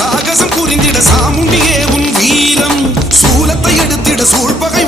சாகசம் புரிந்திட சாமுண்டியே உன் வீரம் சூலத்தை எடுத்திட சூழ்பகை